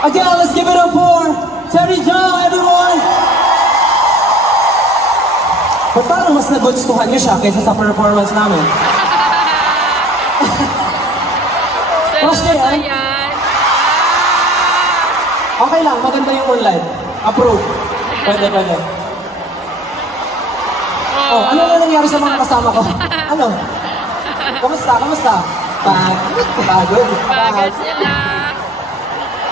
Again, let's give it up for Terry John, everyone! Ba't parang mas nagustuhan niyo siya kaysa sa performance namin? Crush niya yan? Okay lang, maganda yung online. Approve. Pwede. Oh, ano na nangyari sa mga kasama ko? Ano? Kamusta? Pagod sila.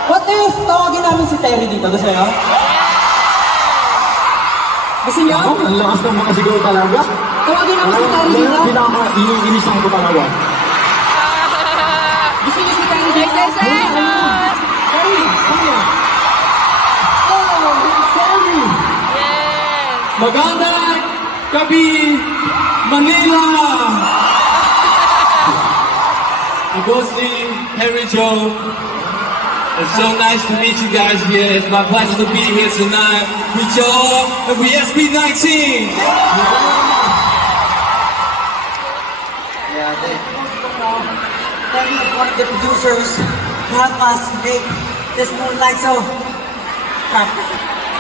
What if tawagin namin si Terry dito? Gusto nyo? Gusto nyo? Ang lakas ng mga sigaw talaga. Tawagin namin si Terry dito? Pinaka-iinisan ko talaga. Gusto nyo si Terry dito? Exercise! Terry, come here. Oh, Terry! Yes! Magandang gabi, Manila! Agustin, Harry Joe. It's so nice to meet you guys here. It's my pleasure to be here tonight with y'all and with SB19. Yeah, Terry is one of the producers who helped us make this Moonlight so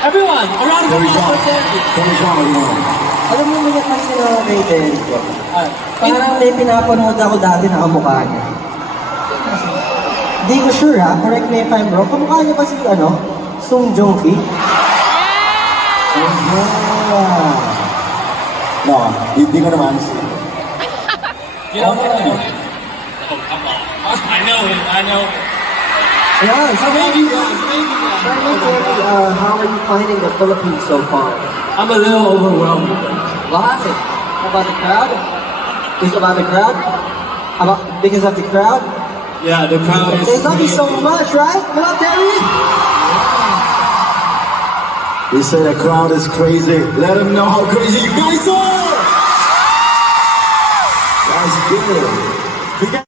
Everyone, around the world for Terry. Alam mo, may napansin ako kay Terry ko. Parang may pinapanood ako dati na kamukha niya. Hindi ko sure ha, correct me if I'm wrong. Kamukha niya ba si, Song Joong-ki? No, hindi ko naman. You know what? Oh, come on. I know. Yeah, so Maybe guys. how are you finding the Philippines so far? I'm a little overwhelmed. Why? About the crowd? Is it about the crowd? Because of the crowd? Yeah, the crowd is. They love you so much, right? You know, Terry? He said the crowd is crazy. Let them know how crazy you guys are! That's good.